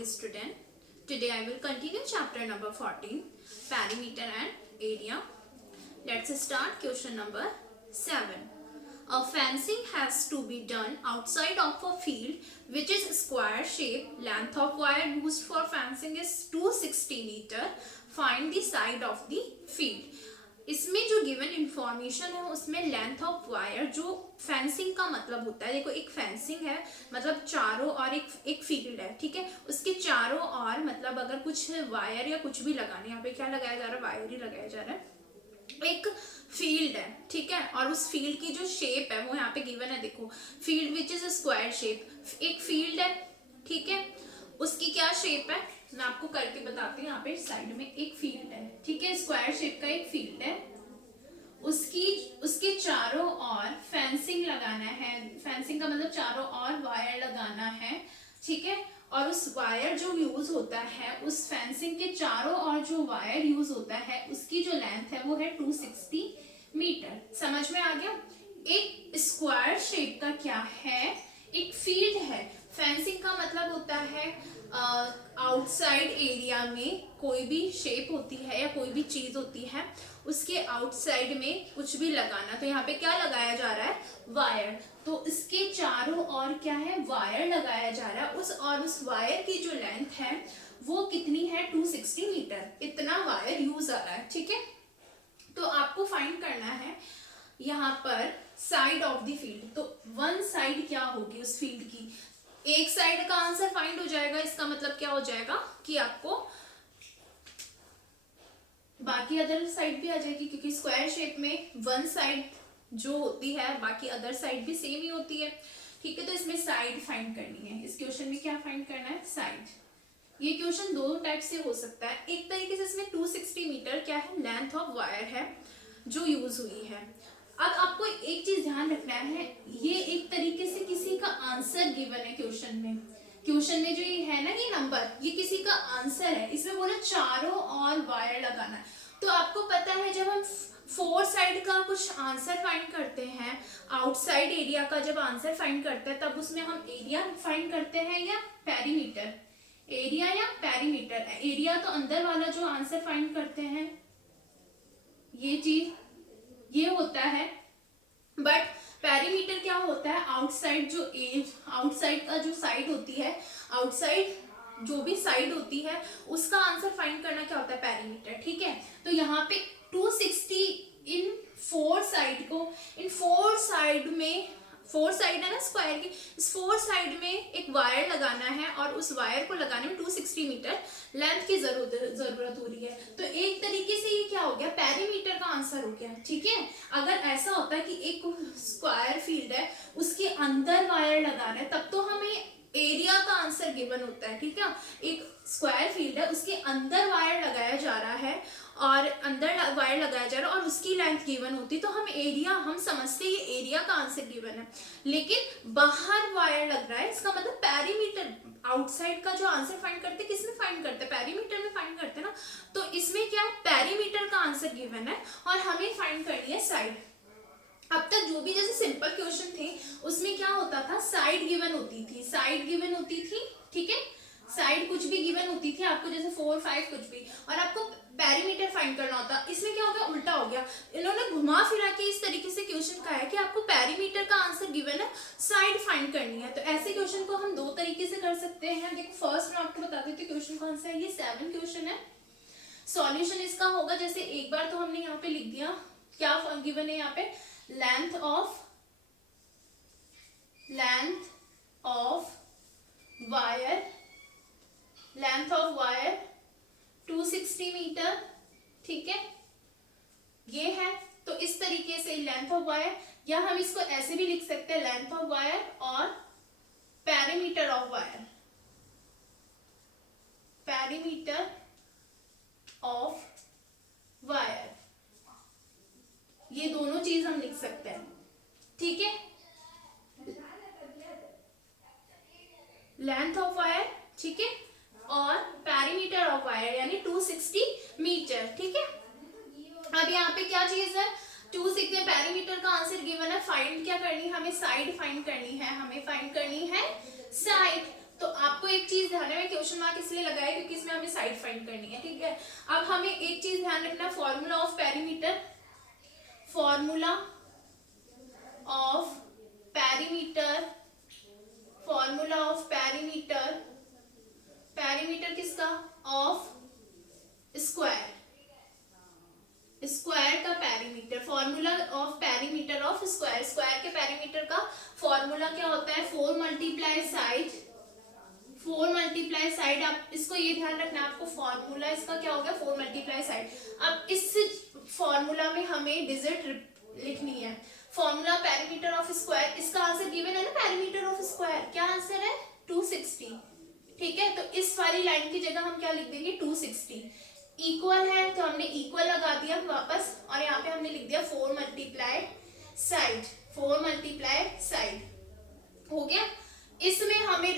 morning, student. Today I will continue chapter number 14, perimeter and area. Let's start question number 7. A fencing has to be done outside of a field which is square shape. Length of wire used for fencing is 260 meter. Find the side of the field. इसमें जो given information है उसमें length of wire, जो fencing का मतलब होता है, देखो एक फेंसिंग है मतलब चारों और एक फील्ड है, ठीक है, उसके चारों और मतलब अगर कुछ वायर या कुछ भी लगाने, यहाँ पे क्या लगाया जा रहा है, वायर ही लगाया जा रहा है, एक फील्ड है, ठीक है, और उस फील्ड की जो शेप है वो यहाँ पे गिवन है, देखो field which is square shape, एक फील्ड है, ठीक है, उसकी क्या शेप है मैं आपको करके बताती हूँ। यहाँ पे साइड में एक फील्ड है, ठीक है, स्क्वायर शेप का एक फील्ड है, उसके चारों ओर फेंसिंग लगाना है, फेंसिंग का मतलब चारों ओर वायर लगाना है, ठीक है, और उस वायर जो यूज होता है, उस फेंसिंग के चारों ओर जो वायर यूज होता है उसकी जो लेंथ है वो है 260 मीटर। समझ में आ गया? एक स्क्वायर शेप का क्या है, एक फील्ड है। फेंसिंग का मतलब होता है आउटसाइड एरिया में कोई भी शेप होती है या कोई भी चीज होती है उसके आउटसाइड में कुछ भी लगाना, तो यहाँ पे क्या लगाया जा रहा है, वायर, तो इसके चारों ओर क्या है, वायर लगाया जा रहा है, उस वायर की जो लेंथ है वो कितनी है, 260 मीटर, इतना वायर यूज आ रहा है, ठीक है। तो आपको फाइंड करना है यहाँ पर साइड ऑफ द फील्ड, तो वन साइड क्या होगी उस फील्ड की, एक साइड का आंसर फाइंड हो जाएगा, इसका मतलब क्या हो जाएगा कि आपको बाकी अदर साइड भी आ जाएगी, क्योंकि स्क्वायर शेप में वन साइड जो होती है बाकी अदर साइड भी सेम ही होती है, ठीक है। तो इसमें साइड फाइंड करनी है, इस क्वेश्चन में क्या फाइंड करना है, साइड। ये क्वेश्चन दो टाइप से हो सकता है, एक तरीके से इसमें 260 मीटर क्या है, लेंथ ऑफ वायर है जो यूज हुई है। अब आपको एक चीज ध्यान रखना है, ये एक तरीके से किसी का आंसर गिवन है क्वेश्चन में जो ये है ना, ये नंबर, ये किसी का आंसर है, इसमें बोला चारों ओर वायर लगाना है। तो आपको पता है जब हम फोर साइड का कुछ आंसर फाइंड करते हैं, आउटसाइड एरिया का जब आंसर फाइंड करते हैं तब उसमें हम एरिया फाइंड करते हैं या पेरीमीटर, एरिया या पेरीमीटर। एरिया तो अंदर वाला जो आंसर फाइंड करते हैं ये चीज ये होता है, बट पेरीमीटर क्या होता है, आउटसाइड आउटसाइड का जो साइड होती है, आउटसाइड जो भी साइड होती है उसका आंसर फाइंड करना क्या होता है, पेरीमीटर, ठीक है। तो यहाँ पे 260 इन फोर साइड को, इन फोर साइड है ना स्क्वायर की, इस फोर साइड में एक वायर लगाना है और उस वायर को लगाने में 260 मीटर लेंथ की जरूरत हो रही है। तो एक तरीके से ये क्या हो गया, पेरीमीटर का आंसर हो गया, ठीक है। अगर ऐसा होता है कि एक स्क्वायर फील्ड है उसके अंदर वायर लगाना है तब तो हमें एरिया का आंसर गिवन होता है, ठीक है। एक स्क्वायर फील्ड है उसके अंदर वायर लगाया जा रहा है और अंदर वायर लगाया जा रहा है और उसकी लेंथ गिवन होती तो हम समझते ये एरिया का आंसर गिवन है, लेकिन बाहर वायर लग रहा है, इसका मतलब पेरीमीटर, आउटसाइड का जो आंसर फाइंड करते किसमें फाइंड करते, पेरीमीटर में फाइंड करते ना। तो इसमें क्या है, पेरीमीटर का आंसर गिवन है और हमें फाइंड करनी है साइड। अब तक जो भी जैसे सिंपल क्वेश्चन थे उसमें क्या होता था, साइड गिवन होती थी, ठीक है, साइड कुछ भी गिवन होती थी आपको, जैसे 4, 5 कुछ भी, और आपको पेरीमीटर फाइंड करना होता। इसमें क्या हो गया, उल्टा हो गया, इन्होंने घुमा फिरा के इस तरीके से क्वेश्चन का है कि आपको पेरीमीटर का आंसर गिवन है, साइड फाइंड करनी है। तो ऐसे क्वेश्चन को हम दो तरीके से कर सकते हैं। देखो फर्स्ट मैं आपको बता देती हूँ क्वेश्चन कौन सा है, ये 7 क्वेश्चन है। सॉल्यूशन इसका होगा, जैसे एक बार तो हमने यहाँ पे लिख दिया, क्या गिवन है यहाँ पे, लेंथ ऑफ वायर 260 मीटर, ठीक है, ये है। तो इस तरीके से लेंथ ऑफ वायर, या हम इसको ऐसे भी लिख सकते हैं, लेंथ ऑफ वायर और पेरीमीटर ऑफ वायर, ये दोनों चीज हम लिख सकते हैं, ठीक है। लेंथ ऑफ वायर, ठीक है, और पेरीमीटर ऑफ वायर यानी 260 मीटर, ठीक है। अब यहाँ पे क्या चीज है, 260 पेरीमीटर का आंसर गिवन है, फाइंड क्या करनी है हमें, साइड फाइंड करनी है, साइड। तो आपको एक चीज ध्यान में, क्वेश्चन मार्क इसलिए लगाया क्योंकि इसमें हमें साइड फाइंड करनी है, ठीक है। अब हमें एक चीज ध्यान रखना, formula of perimeter, formula of perimeter, formula of perimeter, perimeter किसका, ऑफ स्क्वायर, स्क्वायर का perimeter, formula of perimeter of square, square के पेरीमीटर का फॉर्मूला क्या होता है, 4 मल्टीप्लाई साइड, 4 मल्टीप्लाई साइड। आप इसको ये ध्यान रखना, आपको फॉर्मूला इसका क्या होगा, 4 मल्टीप्लाई साइड। अब इस फॉर्मूला में हमें डिजिट लिखनी है, फॉर्मूला पेरीमीटर ऑफ स्क्वायर, इसका आंसर गिवन है ना, पेरीमीटर ऑफ स्क्वायर, क्या आंसर है 260, ठीक है। तो इस वाली लाइन की जगह हम क्या लिख देंगे 260, इक्वल है तो हमने इक्वल लगा दिया वापस, और यहाँ पे हमने लिख दिया 4 मल्टीप्लाई साइड, 4 मल्टीप्लाई साइड, हो गया। इसमें हमें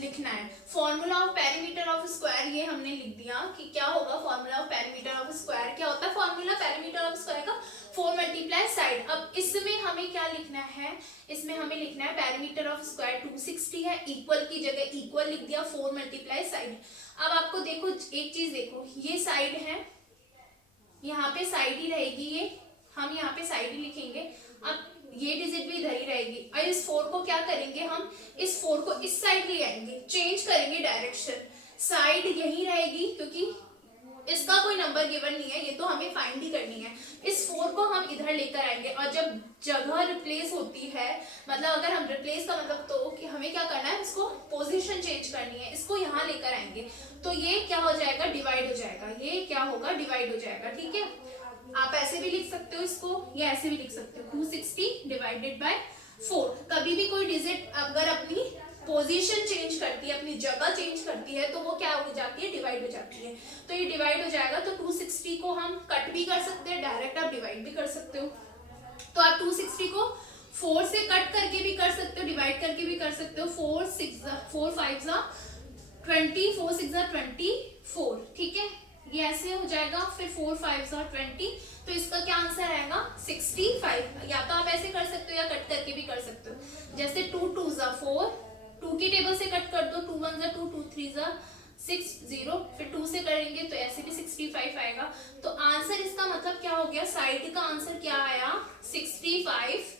लिखना है formula of perimeter of square, ये हमने लिख दिया कि क्या होगा, formula of perimeter of square क्या होता है, फॉर्मूला पेरीमीटर ऑफ स्क्वायर का 4 मल्टीप्लाई साइड। अब इसमें हमें क्या लिखना है, इसमें हमें लिखना है पेरीमीटर ऑफ स्क्वायर 260 है, इक्वल की जगह इक्वल लिख दिया, 4 मल्टीप्लाई साइड। अब आपको देखो एक चीज देखो, ये साइड है, यहाँ पे साइड ही रहेगी, ये हम यहाँ पे साइड ही लिखेंगे। अब ये डिजिट भी इधर ही रहेगी, और इस 4 को क्या करेंगे, हम इस 4 को इस साइड ले आएंगे, चेंज करेंगे डायरेक्शन, साइड यही रहेगी क्योंकि इसका कोई नंबर गिवन नहीं है, ये तो हमें फाइंड ही करनी है। इस 4 को हम इधर लेकर आएंगे, और जब जगह रिप्लेस होती है, मतलब अगर हम रिप्लेस का मतलब तो कि हमें क्या करना है, इसको पोजीशन चेंज करनी है, इसको यहाँ लेकर आएंगे, तो ये क्या हो जाएगा, डिवाइड हो जाएगा, ये क्या होगा, डिवाइड हो जाएगा, ठीक है। आप ऐसे भी लिख सकते हो इसको, या ऐसे भी लिख सकते हो, 260 डिवाइडेड बाय 4। कभी भी कोई डिजिट अगर अपनी पोजीशन चेंज करती है, अपनी जगह चेंज करती है, तो वो क्या हो जाती है, डिवाइड हो जाती है। तो ये डिवाइड हो जाएगा, तो 260 को हम कट भी कर सकते हैं, डायरेक्ट आप डिवाइड भी कर सकते हो। तो आप 260 को 4 से कट करके भी कर सकते हो, डिवाइड करके भी कर सकते हो, 4 5 20, 4 6 24, ठीक है, ये ऐसे हो जाएगा। फिर 4 5 20, तो इसका क्या आंसर आएगा 65। या तो आप ऐसे कर सकते हो या कट करके भी कर सकते हो, जैसे 2 2 4, 2 की टेबल से कट कर दो, 2 1 2, 2 3 6 0, फिर 2 से करेंगे तो ऐसे भी 65 आएगा। तो आंसर इसका मतलब क्या हो गया, साइड का आंसर क्या आया 65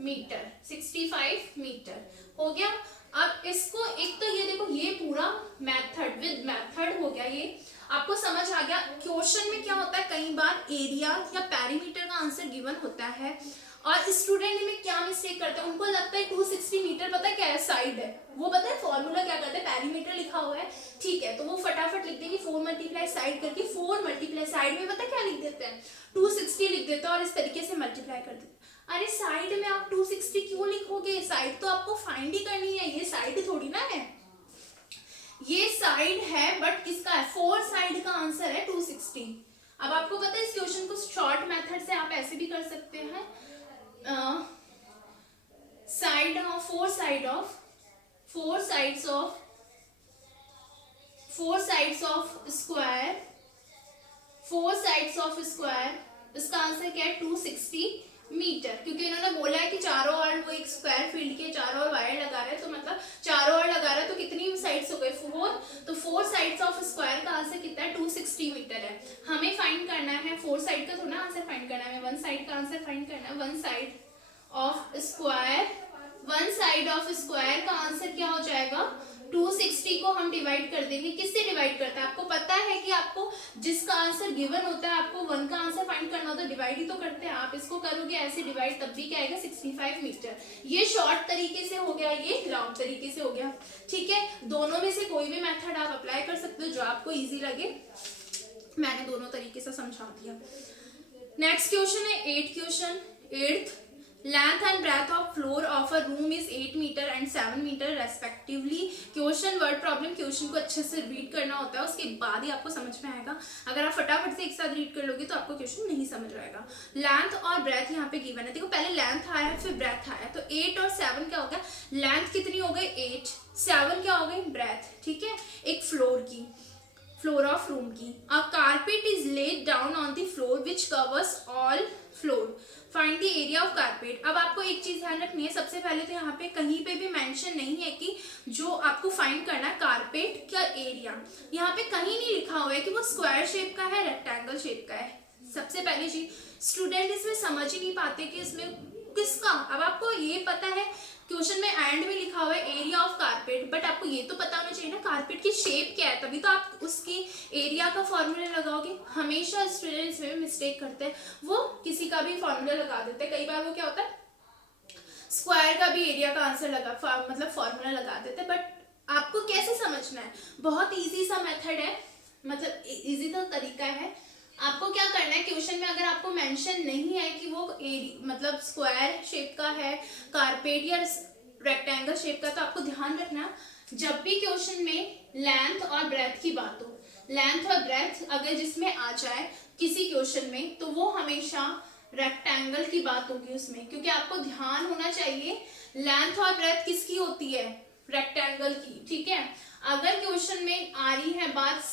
मीटर, 65 मीटर हो गया। अब इसको एक तो ये देखो, ये पूरा मेथड विद मेथड हो गया, ये आपको समझ आ गया। क्वेश्चन में क्या होता है, कई बार एरिया या पेरीमीटर का आंसर गिवन होता है, और स्टूडेंट में क्या मिस्टेक करते हैं, उनको लगता है 260 मीटर पता है क्या है, साइड है, वो पता है फॉर्मूला क्या करते हैं, पेरीमीटर लिखा हुआ है, ठीक है, तो वो फटाफट लिख देंगे 4 मल्टीप्लाई साइड करके, 4 मल्टीप्लाई साइड में पता क्या लिख देते हैं 260 लिख देते हैं, और इस तरीके से मल्टीप्लाई कर देते हैं। अरे साइड में आप 260 क्यों लिखोगे, साइड तो आपको फाइंड ही करनी है, ये साइड थोड़ी ना है, ये साइड है, बट किसका है, 4 साइड का आंसर है 260। अब आपको पता है इस क्वेश्चन को शॉर्ट मेथड से आप ऐसे भी कर सकते हैं, side of 4 sides of square, 4 sides of square, इसका आंसर क्या है 260 मीटर, क्योंकि इन्होंने बोला है कि चारों ओर वो एक स्क्वायर फील्ड के चारों ओर वायर लगा रहे हैं, तो मतलब चारों ओर लगा रहा है, तो कितनी साइड्स हो गए 4, तो 4 साइड्स ऑफ स्क्वायर का आंसर कितना है 260 मीटर है। हमें फाइंड करना है 4 साइड का थोड़ा आंसर फाइंड करना है, 1 साइड का आंसर फाइंड करना है, 1 साइड ऑफ स्क्वायर का आंसर क्या हो जाएगा 260 को हम डिवाइड कर देंगे, किससे डिवाइड करते हैं, आपको पता है कि आपको जिसका आंसर गिवन होता है, आपको 1 का आंसर फाइंड करना होता है, डिवाइड ही तो करते हैं। आप इसको करोगे ऐसे डिवाइड, तब भी क्या आएगा 65 मीटर। ये शॉर्ट तरीके से हो गया, ये लॉन्ग तरीके से हो गया, ठीक है। दोनों में से कोई भी मेथड आप अप्लाई कर सकते हो जो आपको ईजी लगे, मैंने दोनों तरीके से समझा दिया। नेक्स्ट क्वेश्चन है 8th question, 8th length and breadth of floor of a room is 8 meter and 7 meter respectively। Question word problem, question को अच्छे से रीड करना होता है, उसके बाद ही आपको समझ में आएगा। अगर आप फटाफट से एक साथ रीड कर लोगे तो आपको क्वेश्चन नहीं समझ आएगा। लेंथ और ब्रेथ यहाँ पे गिवन है, देखो पहले लेंथ आया है फिर ब्रेथ आया, तो 8 और 7 क्या हो गया, लेंथ कितनी हो गई 8, 7 क्या हो गई ब्रेथ, ठीक है, एक फ्लोर की। फ्लोर ऑफ रूम की। अ carpet is laid down on the floor which covers all floor, find the area of carpet. अब आपको एक चीज ध्यान रखनी है, सबसे पहले तो यहाँ पे कहीं पे भी मेंशन नहीं है कि जो आपको फाइंड करना है कारपेट का एरिया, यहाँ पे कहीं नहीं लिखा हुआ है कि वो स्क्वायर शेप का है रेक्टेंगल शेप का है। सबसे पहली चीज, स्टूडेंट इसमें समझ ही नहीं पाते कि इसमें किसका। अब आपको ये पता है क्वेश्चन में एंड में लिखा हुआ है एरिया ऑफ कारपेट, बट आपको ये तो पता होना चाहिए ना कारपेट की शेप क्या है, तभी तो आप उसकी एरिया का फॉर्मूला लगाओगे। हमेशा स्टूडेंट्स में मिस्टेक करते हैं, वो किसी का भी फॉर्मूला लगा देते हैं। कई बार वो क्या होता है स्क्वायर का भी एरिया का आंसर लगा मतलब फॉर्मूला लगा देते हैं। बट आपको कैसे समझना है, बहुत इजी सा मेथड है, मतलब इजी तो तरीका है। आपको क्या करना है, क्वेश्चन में अगर आपको मेंशन नहीं है कि वो मतलब स्क्वायर शेप का है कारपेट या रेक्टेंगल शेप का, तो आपको ध्यान रखना जब भी क्वेश्चन में लेंथ और ब्रेथ की बात हो, लेंथ और ब्रेथ अगर जिसमें आ जाए किसी क्वेश्चन में, तो वो हमेशा रेक्टेंगल की बात होगी उसमें, क्योंकि आपको ध्यान होना चाहिए लेंथ और ब्रेथ किसकी होती है, रेक्टेंगल की। ठीक है, अगर क्वेश्चन में आ रही है बात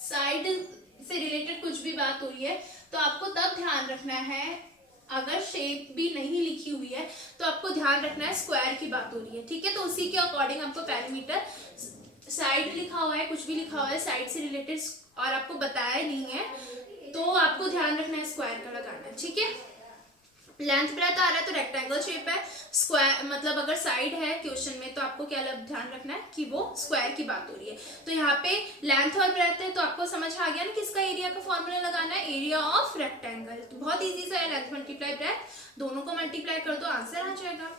साइड से रिलेटेड कुछ भी बात हो रही है, तो आपको तब ध्यान रखना है, अगर शेप भी नहीं लिखी हुई है तो आपको ध्यान रखना है स्क्वायर की बात हो रही है। ठीक है, तो उसी के अकॉर्डिंग आपको पैरामीटर, साइड लिखा हुआ है कुछ भी लिखा हुआ है साइड से रिलेटेड और आपको बताया नहीं है, तो आपको ध्यान रखना है स्क्वायर का लगाना है। ठीक है, लेंथ ब्रेथ आ रहा है तो रेक्टेंगल शेप है, स्क्वायर मतलब अगर साइड है क्वेश्चन में तो आपको क्या ध्यान रखना है कि वो स्क्वायर की बात हो रही है। तो यहाँ पे लेंथ और ब्रेथ है तो आपको समझ आ गया ना किसका एरिया का फॉर्मूला लगाना है, एरिया ऑफ रेक्टेंगल। तो बहुत इजी सा है, लेंथ मल्टीप्लाई ब्रेथ दोनों को मल्टीप्लाई कर दो आंसर आ जाएगा।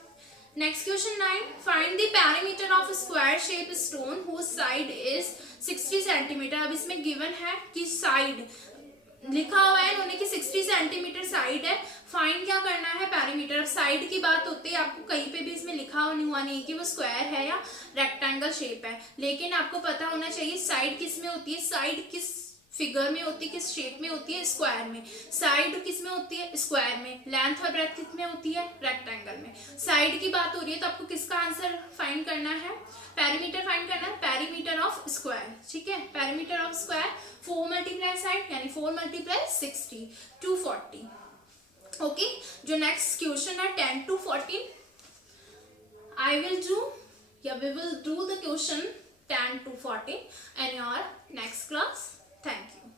Next question 9, find the parameter of square shape stone whose side is 60 centimetre. अब इसमें गिवन है कि साइड लिखा हुआ है उन्होंने कि 60 सेंटीमीटर साइड है, फाइंड क्या करना है पैरामीटर। अब साइड की बात होती है, आपको कहीं पे भी इसमें लिखा हुआ नहीं कि वो स्क्वायर है या रेक्टेंगल शेप है, लेकिन आपको पता होना चाहिए साइड किस में होती है, साइड किस फिगर में होती है, किस शेप में होती है, स्क्वायर में। साइड किस में होती है, स्क्वायर में। लेंथ और ब्रेथ किस में होती है, रेक्टेंगल में। साइड की बात हो रही है तो आपको किसका आंसर फाइंड करना है, पैरामीटर फाइंड करना है, पैरामीटर ऑफ स्क्वायर। ठीक है, parameter of square 4 multiply side यानी 4 मल्टीप्लाई 60 240। ओके, जो नेक्स्ट क्वेश्चन है 10 to 14 I will do, we will do the question 10 to 14 in your next class. Thank you.